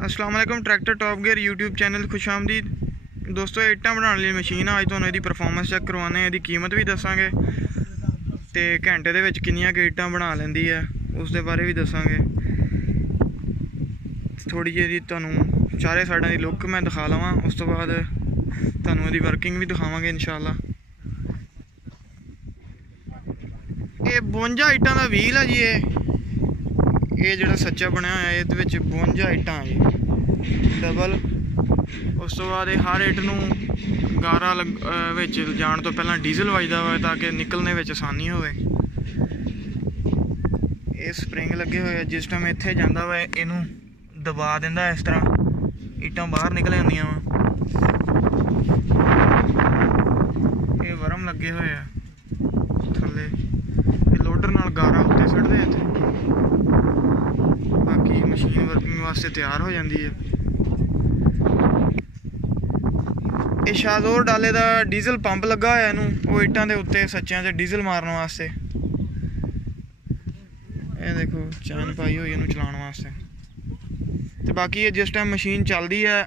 अस्सलाम वालेकुम। Tractor top gear YouTube channel खुशामदीद दोस्तों। इट्टां बनाने वाली मशीन है। अज तुहानूं इहदी परफॉर्मेंस चेक करवाने, इहदी कीमत भी दसांगे ते घंटे दे विच किन्नियां क इट्टां बना लैंदी है उस दे बारे भी दसांगे। थोड़ी जी तुहानूं चारे साइडां दी लुक मैं दिखा लवां, उस तो बाद तुहानूं इहदी वर्किंग भी दिखावांगे इंशाअल्लाह। ये 52 इट्टां दा व्हील है जी। ये जिहड़ा सच्चा बनया होया इहदे विच 52 इट्टां है जी डबल। उस तो बाद हर इट नूं गारा विच जाण तो पहलां डीजल वजदा वा ताकि निकलने विच आसानी होवे। ये स्प्रिंग लगे हुए, जिस टाइम इत्थे जांदा वा इहनूं दबा दिंदा, इस तरह इट्टां बाहर निकल आंदियां वा। ये वरम लगे हुए आ थल्ले, लोडर नाल गारा उत्ते सटदे इत्थे, बाकी मशीन वर्किंग वास्ते तैयार हो जाती है। ये शाहजोर डाले का डीजल पंप लगा होया इनू, वो इट्टां दे उत्ते सच्चियां ते डीजल मारन वास्ते। ये देखो चैन पाई हुई इनू चलाने वास्ते। तो बाकी ये जिस टाइम मशीन चलती है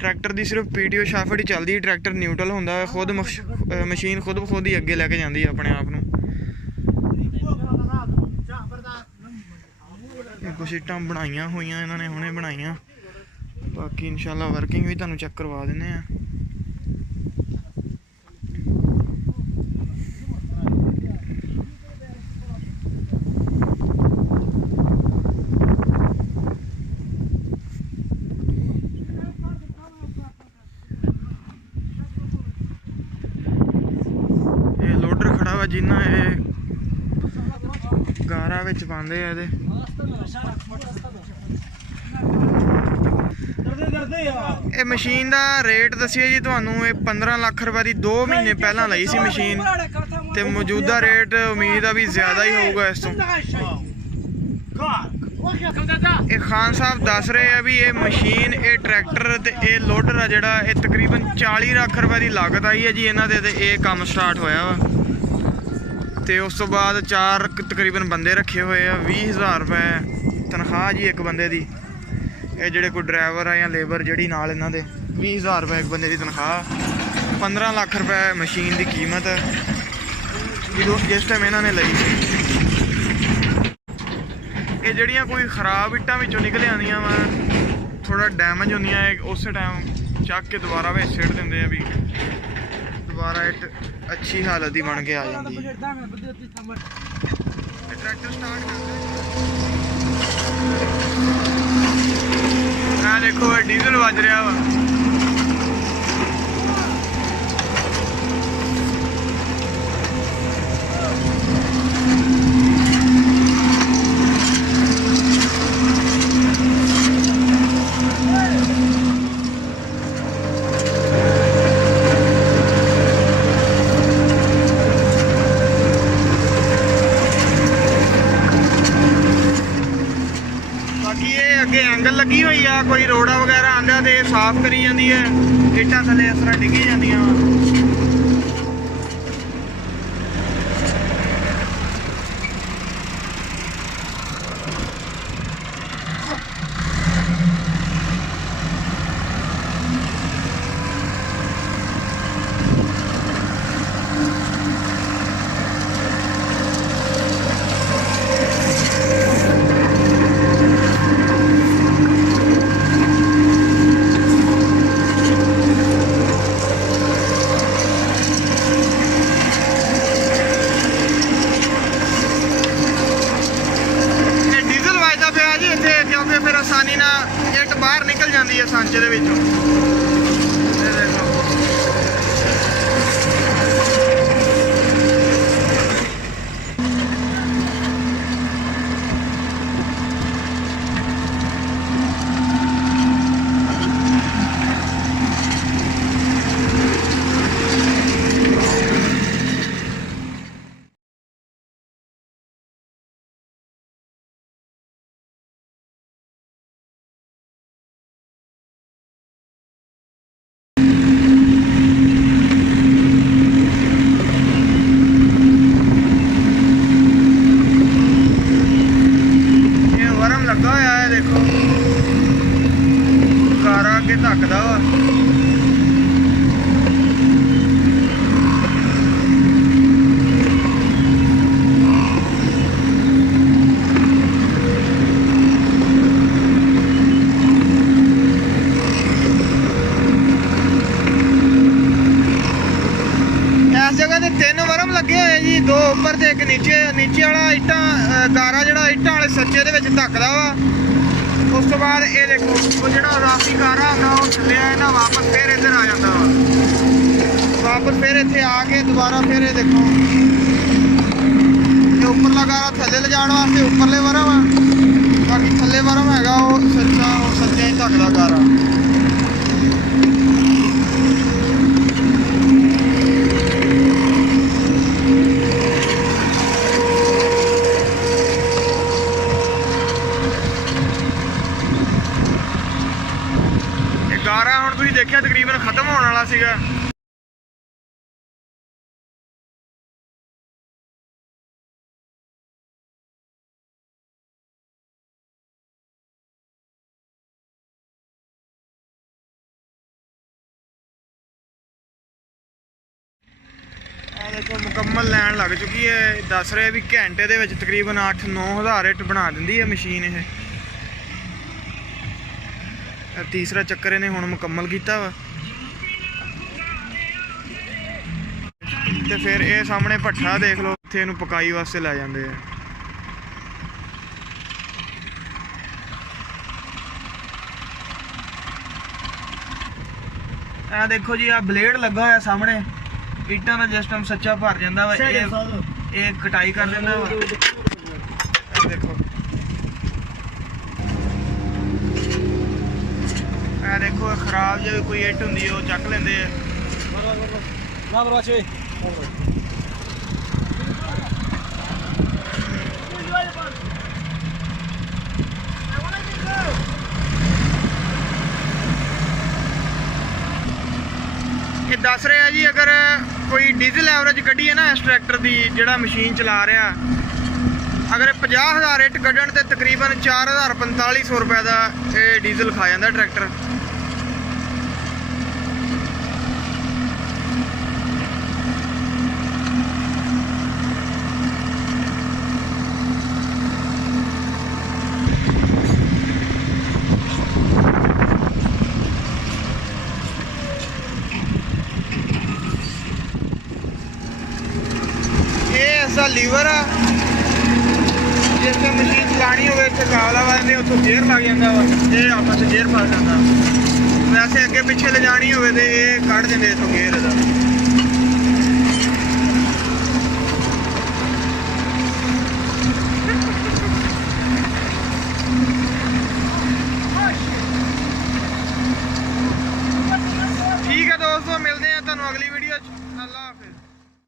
ट्रैक्टर की सिर्फ PTO शाफट ही चलती है, ट्रैक्टर न्यूट्रल होंदा है, खुद मशीन खुद ब खुद ही अगे लैके जाती है अपने आप नूं। कुछ इट्टां बनाइया हुई इन्होंने हुणे बनाइया, बाकी इंशाल्लाह वर्किंग भी तुहानूं चेक करवा दिंदे आ। ये लोडर खड़ा वा जिन्ना ये गारा विच पांदे आ इहदे। ये मशीन का रेट दसिए जी तुहानूं, 15 लाख रुपए की 2 महीने पहला लई सी मशीन, ते मौजूदा रेट उम्मीद है भी ज़्यादा ही होगा इस तो। ये खान साहब दस रहे हैं भी ये मशीन, ये ट्रैक्टर ते ये लोडर है जिहड़ा, ये तकरीबन 40 लाख रुपए की लागत आई है जी इन्हां दे, ते ये काम स्टार्ट होया वा। ते उस तो बाद 4 तकरीबन बंदे रखे हुए हैं, 20,000 रुपए तनख्वाह जी एक बंदे की। ये जोड़े कोई ड्राइवर है या लेबर जी नाल इन्हां दे, 20,000 रुपए एक बंदे की तनख्वाह, 15 लाख रुपए मशीन की कीमत है जिस टाइम इन्होंने लई। ये जड़ियाँ कोई खराब इट्टां विचों निकल आंदियां वा, थोड़ा डैमेज होंदियां, उस टाइम चक के दोबारा वे सिट देंदे आ भी दोबारा इट अच्छी हालत ही बन के आ जाती है। ट्रैक्टर स्टार्ट कर देखो डीजल बज रहा वा। अगे एंगल लगी हुई है, कोई रोड़ा वगैरह आंदा तो साफ करी जाती है, इट्टां थले इस तरह डिगी जांदियां वा। फिर आसानी ना इट बाहर निकल जाती है सांचे दे विचों। लगा हुआ है देखो। ਅੱਗੇ ਧੱਕਦਾ ਵਾ। ਇਸ ਜਗ੍ਹਾ ਤੇ 3 ਵਰਮ ਲੱਗੇ ਹੋਏ ਜੀ, 2 ਉੱਪਰ ਤੇ ਇੱਕ ਨੀਚੇ। ਨੀਚੇ ਵਾਲਾ ਇੱਟਾਂ ਗਾਰਾ ਜਿਹੜਾ ਇੱਟਾਂ ਵਾਲੇ ਸੱਚੇ ਦੇ ਵਿੱਚ ਧੱਕਦਾ ਵਾ। ਉਸ ਤੋਂ ਬਾਅਦ ਇਹ ਦੇਖੋ ਉਹ ਜਿਹੜਾ ਰਾਫੀ ਗਾਰਾ ਹੁੰਦਾ ਉਹ ਥੱਲੇ ਆਇਆ ਨਾ, ਵਾਪਸ ਫਿਰ ਇੱਧਰ ਆ ਜਾਂਦਾ ਵਾ। ਵਾਪਸ ਫਿਰ ਇੱਥੇ ਆ ਕੇ ਦੁਬਾਰਾ ਫਿਰ ਇਹ ਦੇਖੋ ਇਹ ਉੱਪਰਲਾ ਗਾਰਾ ਥੱਲੇ ਲਿਜਾਣ ਵਾਸਤੇ ਉੱਪਰਲੇ ਵਰਮ ਆ, ਬਾਕੀ ਥੱਲੇ ਵਰਮ ਹੈਗਾ ਉਹ ਸੱਚਾ ਹੀ ਧੱਕਦਾ ਗਾਰਾ। ਗਾਰਾ ਹੁਣ ਤੁਸੀਂ ਦੇਖਿਆ ਤਕਰੀਬਨ ਖਤਮ ਹੋਣ ਵਾਲਾ ਸੀਗਾ। ਆ ਦੇਖੋ ਮੁਕੰਮਲ ਲੈਣ ਲੱਗ ਚੁੱਕੀ ਹੈ। ਦੱਸ ਰਹੇ ਵੀ ਘੰਟੇ ਦੇ ਵਿੱਚ ਤਕਰੀਬਨ 8-9 ਹਜ਼ਾਰ ਇੱਟ ਬਣਾ ਦਿੰਦੀ ਹੈ ਮਸ਼ੀਨ ਇਹ। ਤੀਸਰਾ ਚੱਕਰ ਇਹਨੇ ਹੁਣ ਮੁਕੰਮਲ ਕੀਤਾ ਵਾ। ਤੇ ਫਿਰ ਇਹ ਸਾਹਮਣੇ ਭੱਠਾ ਦੇਖ ਲਓ, ਇੱਥੇ ਇਹਨੂੰ ਪਕਾਈ ਵਾਸਤੇ ਲੈ ਜਾਂਦੇ ਆ। ਇਹ ਦੇਖੋ ਜੀ, ਆ ਬਲੇਡ ਲੱਗਾ ਹੋਇਆ ਸਾਹਮਣੇ, ਇੱਟਾਂ ਦਾ ਜਿਸ ਟਾਈਮ ਸੱਚਾ ਭਰ ਜਾਂਦਾ ਵਾ ਇਹ ਕਟਾਈ ਕਰ ਦਿੰਦਾ ਵਾ। ਇਹ ਦੇਖੋ, ਇਹ ਦੇਖੋ ਖਰਾਬ ਜੇ ਕੋਈ ਇੱਟ ਹੁੰਦੀ ਉਹ ਚੱਕ ਲੈਂਦੇ ਆ। ਇਹ ਦੱਸ ਰਿਹਾ ਜੀ, ਅਗਰ ਕੋਈ ਡੀਜ਼ਲ ਐਵਰੇਜ ਕੱਢੀ ਹੈ ਨਾ ਇਸ ਟਰੈਕਟਰ ਦੀ, ਜਿਹੜਾ ਮਸ਼ੀਨ ਚਲਾ ਰਿਹਾ, ਅਗਰ 50,000 ਇੱਟ ਕੱਢਣ ਤੇ ਤਕਰੀਬਨ 4,000-4,500 ਰੁਪਏ ਦਾ ਇਹ ਡੀਜ਼ਲ ਖਾ ਜਾਂਦਾ ਟਰੈਕਟਰ। ਐਸਾ ਲੀਵਰ ਆ, ਜਿਸ ਤੇ ਮਸ਼ੀਨ ਚਲਾਣੀ ਹੋਵੇ ਇੱਥੇ ਕਾਬਲਾ ਵਾਲੇ ਉੱਥੋਂ ਗੇਅਰ ਲੱਗ ਜਾਂਦਾ ਵਾ, ਇਹ ਆਪਸ ਵਿੱਚ ਗੇਅਰ ਫਸ ਜਾਂਦਾ। ਵੈਸੇ ਅੱਗੇ ਪਿੱਛੇ ਲਿਜਾਣੀ ਹੋਵੇ ਤੇ ਇਹ ਕੱਢ ਦਿੰਦੇ ਇੱਥੋਂ ਗੇਅਰ ਦਾ। ਠੀਕ ਹੈ ਦੋਸਤੋ, ਮਿਲਦੇ ਆ ਤੁਹਾਨੂੰ ਅਗਲੀ ਵੀਡੀਓ 'ਚ। ਅੱਲਾ ਹਾਫਿਜ਼।